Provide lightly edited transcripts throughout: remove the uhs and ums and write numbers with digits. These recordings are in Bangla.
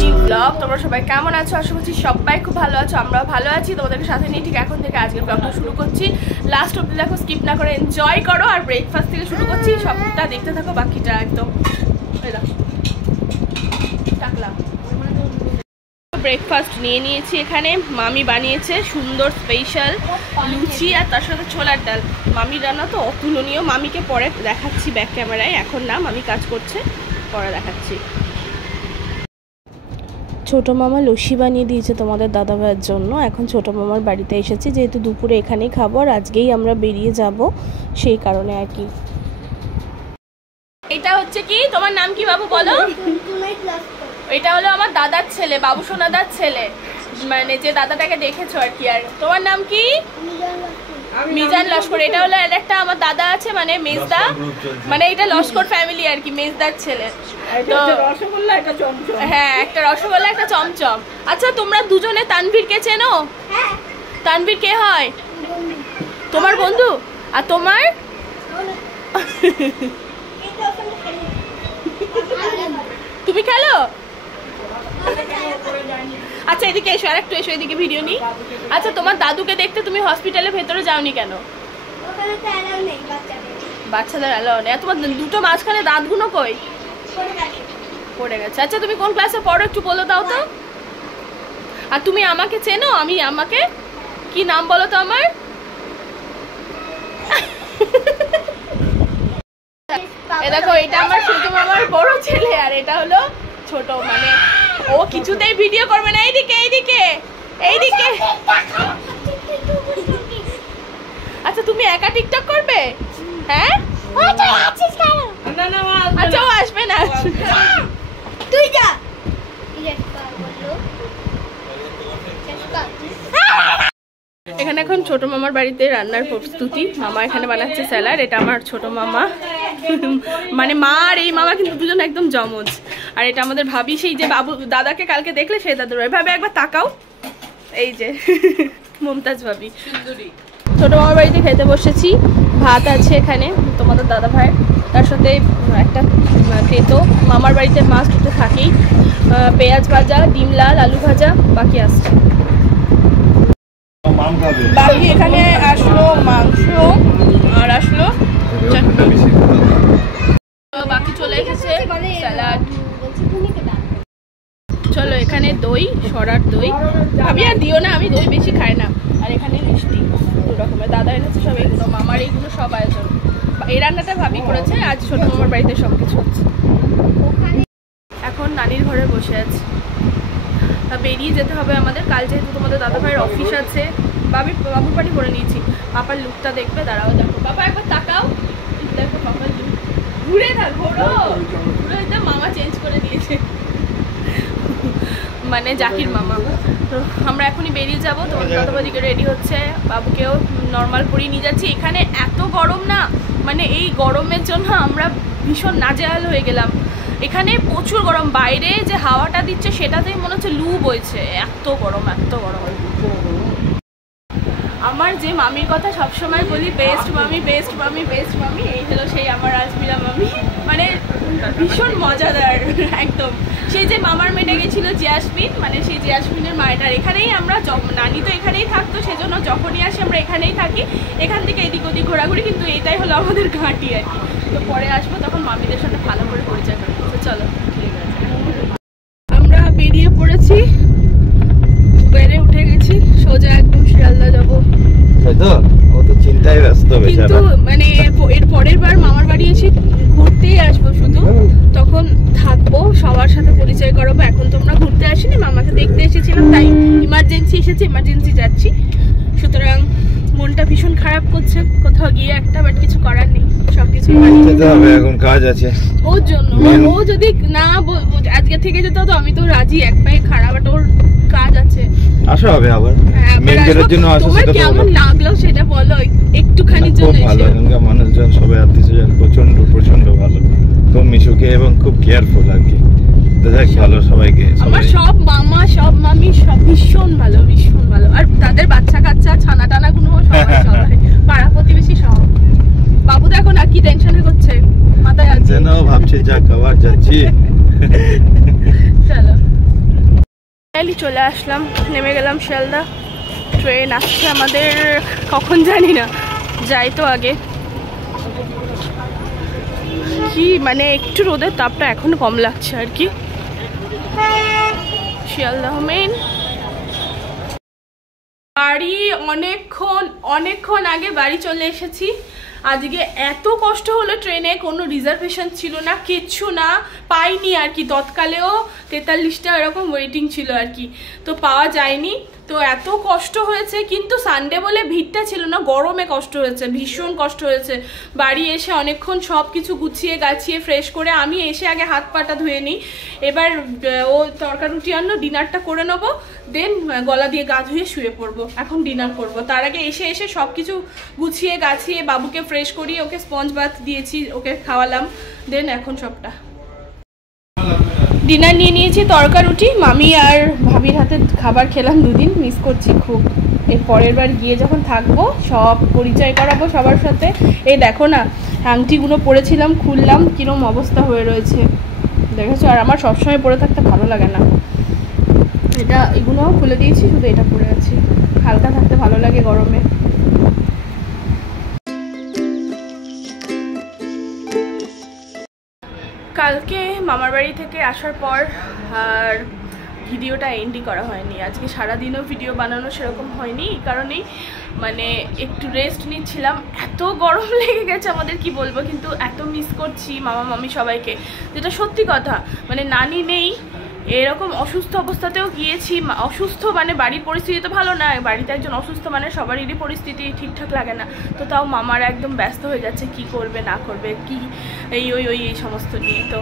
New blog. তোমরা সবাই কেমন আছো? আশা করছি সবাই খুব ভালো আছো, আমরাও ভালো আছি। তোমাদেরকে সাথে নিয়ে ঠিক এখন থেকে আজকের ব্লগটা শুরু করছি। লাস্ট অব্দি দেখো, স্কিপ না করে এনজয় করো। আর ব্রেকফাস্ট থেকে শুরু করছি, সবটা দেখতে থাকো, বাকিটা একদম টাকলাম। ব্রেকফাস্ট নিয়ে নিয়েছি, এখানে মামি বানিয়েছে সুন্দর স্পেশাল লুচি আর তার সাথে ছোলার ডাল। মামির রান্না তো অতুলনীয়, মামিকে পরে দেখাচ্ছি ব্যাক ক্যামেরায়, এখন না, মামি কাজ করছে, পরে দেখাচ্ছি। ছোটো মামা লস্যি বানিয়ে দিয়েছে তোমাদের দাদাভাইয়ের জন্য। এখন ছোটো মামার বাড়িতে এসেছি, যেহেতু দুপুরে এখানেই খাবো আর আজকেই আমরা বেরিয়ে যাব, সেই কারণে আর কি। এটা হচ্ছে কি, তোমার নাম কি বাবু বলো? এটা হলো আমার দাদার ছেলে, বাবু সোনাদার ছেলে, মানে যে দাদাটাকে দেখেছো আর কি। আর তোমার নাম কি? মিজান লস্কর। এটা হলো একটা আমার দাদা আছে, মানে মেজদা, মানে এটা লস্কর ফ্যামিলি আর কি, মেজদার ছেলে। হ্যাঁ, একটা রসগোল্লা, একটা চমচম। আচ্ছা, তোমরা দুজনে তানভীরকে চেনো? তানভীর কে হয়? তোমার বন্ধু? আর তোমার? তুমি খেলো? আচ্ছা, এদিকে এসো, আর একটু এসো, এদিকে ভিডিও নি। আচ্ছা, তোমার দাদুকে দেখতে তুমি হসপিটালের ভেতরে যাওনি কেন? বাচ্চাদের অ্যালাউ নেই। তোমার দুটো মাঝখানে দাঁতগুলো কই? পড়ে গেছে। আচ্ছা, তুমি কোন ক্লাসে পড়ো একটু বলে দাও তো। আর তুমি আমাকে চেনো? আমাকে কি নাম বলো তো আমার? এ দেখো, এটা আমার ছোট মামার বড় ছেলে, আর এটা হলো ছোট, মানে ও কিছুতেই ভিডিও করবে না। এইদিকে এইদিকে এইদিকে। আচ্ছা, তুমি একা টিকটক করবে? হ্যাঁ, আচ্ছা, ও আসবে না, তুই যা। এখানে এখন ছোট মামার বাড়িতে রান্নার প্রস্তুতি। মামা এখানে বানাচ্ছে স্যালাড। এটা আমার ছোট মামা, মানে মা আর এই মামা কিন্তু দুজন একদম জমজ। আর এটা আমাদের ভাবি, সেই যে বাবু দাদাকে কালকে দেখলে সেই দাদুর ভাবি, একবার তাকাও, এই যে মমতাজ ভাবি। ছোট মামার বাড়িতে খেতে বসেছি। ভাত আছে এখানে তোমাদের দাদা ভাই, তার সাথে একটা তেতো। মামার বাড়িতে মাছ দুটো থাকেই, পেঁয়াজ ভাজা, ডিম লাল, আলু ভাজা, বাকি আসছে। বাকি এখানে আসলো মাংস আর আসলো চাটনি, বাকি চলে এসেছে স্যালাড। চলো, এখানে দই, সরার দই। আমি আর দিও না, আমি দই বেশি খাই না। আর এখানে মিষ্টি দু রকমের, দাদা এনেছে সব এইগুলো, মামার এইগুলো সব আয়োজন। এই রান্নাটা ভাবি করেছে। আজ ছোট মামার বাড়িতে সবকিছু হচ্ছে। এখন নানির ঘরে বসে আছি, বেরিয়ে যেতে হবে আমাদের। কাল যেহেতু তোমাদের দাদা ভাইয়ের অফিস আছে, বাবুর বাড়ি করে নিয়েছি। পাপার লুকটা দেখবে, দাঁড়াও, দেখো পাপা, একবার তাকাও, দেখো পাপার লুক। ঘুরে থাক, ঘোরো ঘুরে, মামা চেঞ্জ করে দিয়েছে, মানে জাকির মামা। তো আমরা এখনই বেরিয়ে যাবো। তোমাদের দাদা ভাইকে রেডি হচ্ছে, বাবুকেও নর্মাল পরিয়ে নিয়ে যাচ্ছি। এখানে এত গরম না, মানে এই গরমের জন্য আমরা ভীষণ নাজেহাল হয়ে গেলাম। এখানে প্রচুর গরম, বাইরে যে হাওয়াটা দিচ্ছে সেটাতেই মনে হচ্ছে লু বইছে, এত গরম, এত গরম। আমার যে মামির কথা সবসময় বলি, বেস্ট মামি, বেস্ট মামি, বেস্ট মামি, এই হলো সেই আমার আজমিরা মামি, মানে ভীষণ মজাদার একদম। সেই যে মামার মেয়েটা গেছিলো জিয়াসমিন, মানে সেই জিয়াসমিনের মায়েটার এখানেই আমরা, নানি তো এখানেই থাকতো, সেজন্য যখনই আসি আমরা এখানেই থাকি। এখান থেকে এদিক ওদিক ঘোরাঘুরি, কিন্তু এটাই হলো আমাদের ঘাঁটি আর কি। তো পরে আসবো, তখন মামিদের সাথে ভালো করে পরিচয় করবো। তো চলো, ঠিক আছে, আমরা বেরিয়ে পড়েছি, বেড়ে উঠে গেছি, সোজা একদম শিয়ালদা যাবো। কিন্তু মানে এর পরের বার মামার বাড়ি এসে ঘুরতেই আসবো, শুধু তখন থাকবো, সবার সাথে পরিচয় করাবো। এখন তোমরা ঘুরতে আসিনি, মামাকে দেখতে এসেছিলাম, তাই ইমার্জেন্সি এসেছি, ইমার্জেন্সি যাচ্ছি। সুতরাং মনটা ভীষণ খারাপ করছে কোথাও গিয়ে একটা, বাট কিছু করার নেই, সবকিছু এখন কাজ আছে ওর জন্য। ও যদি না আজকে থেকে যেত তো আমি তো রাজি, এক পায়ে খারাপ, বাট ওর কাজ আছে, আসা হবে আবার। মেনটেনের জন্য আসা, সেটা কেমন লাগলো সেটা বলো একটুখানি। জন্য ভালো, এখানকার মানুষজন সবাই আত্মীয়স্বজন প্রচন্ড ভালো, খুব মিশুকে এবং খুব কেয়ারফুল আর কি। দেখ ভালো সবাইকে, আমার সব মামা, সব মামি, সব ভীষণ ভালো, ভীষণ ভালো। আর তাদের বাচ্চা কাচ্চা, ছানা টানা গুলো সবাই, পাড়া প্রতিবেশী সব। বাবু তো এখন আর কি টেনশনে করছে, মাথায় আছে, ভাবছে যা খাবার যাচ্ছি। চলো চলে আসলাম, নেমে গেলাম শিয়ালদা। ট্রেন আসছে আমাদের, কখন জানি না, যাই তো আগে। কি মানে একটু রোদের তাপটা এখন কম লাগছে আর কি। শিয়ালদা মেন বাড়ি, অনেকক্ষণ আগে বাড়ি চলে এসেছি। আজকে এত কষ্ট হলো ট্রেনে, কোনো রিজার্ভেশন ছিল না, কিচ্ছু না, পাইনি আর কি। তৎকালেও 43টা এরকম ওয়েটিং ছিল আর কি, তো পাওয়া যায়নি। তো এত কষ্ট হয়েছে, কিন্তু সানডে বলে ভিড়টা ছিল না, গরমে কষ্ট হয়েছে, ভীষণ কষ্ট হয়েছে। বাড়ি এসে অনেকক্ষণ সব কিছু গুছিয়ে গাছিয়ে ফ্রেশ করে আমি এসে আগে হাত পাটা ধুয়ে নিই। এবার ও তরকারি রুটি আনলো, ডিনারটা করে নেবো, দেন গলা দিয়ে গা ধুয়ে শুয়ে পড়বো। এখন ডিনার করবো, তার আগে এসে সব কিছু গুছিয়ে গাছিয়ে বাবুকে ফ্রেশ করিয়ে ওকে স্পঞ্জ বাথ দিয়েছি, ওকে খাওয়ালাম, দেন এখন সবটা ডিনার নিয়ে নিয়েছি। তরকা রুটি, মামি আর ভাবির হাতে খাবার খেলাম, দুদিন মিস করছি খুব। এর পরের বার গিয়ে যখন থাকবো সব পরিচয় করাবো সবার সাথে। এই দেখো না, আংটিগুলো পরেছিলাম, খুললাম, কিরম অবস্থা হয়ে রয়েছে দেখেছো। আর আমার সবসময় পরে থাকতে ভালো লাগে না, এগুলোও খুলে দিয়েছি, শুধু এটা পরে আছি, হালকা থাকতে ভালো লাগে গরমে। কালকে মামার বাড়ি থেকে আসার পর আর ভিডিওটা এন্ডই করা হয়নি। আজকে সারাদিনও ভিডিও বানানো সেরকম হয়নি, এই কারণেই মানে একটু রেস্ট নিচ্ছিলাম। এত গরম লেগে গেছে আমাদের, কি বলবো, কিন্তু এত মিস করছি মামা মামি সবাইকে, যেটা সত্যি কথা। মানে নানি নেই, এরকম অসুস্থ অবস্থাতেও গিয়েছি। অসুস্থ মানে বাড়ির পরিস্থিতি তো ভালো না, বাড়িতে একজন অসুস্থ মানে সবারই পরিস্থিতি ঠিকঠাক লাগে না। তো তাও মামারা একদম ব্যস্ত হয়ে যাচ্ছে, কি করবে না করবে, কি এই সমস্ত নিয়ে। তো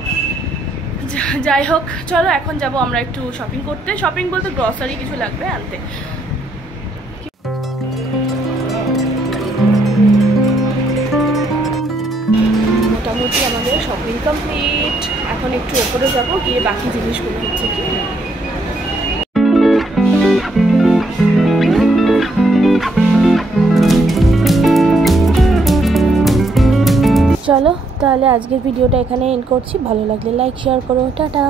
যাই হোক, চলো এখন যাব আমরা একটু শপিং করতে। শপিং বলতে গ্রসারি কিছু লাগবে আনতে। মোটামুটি আমাদের শপিং কমপ্লিট। এখন একটু ওপরে যাব, গিয়ে বাকি জিনিসগুলো হচ্ছে কি। চলো তাহলে আজকের ভিডিওটা এখানে এন্ড করছি। ভালো লাগলে লাইক শেয়ার করো, টাটা।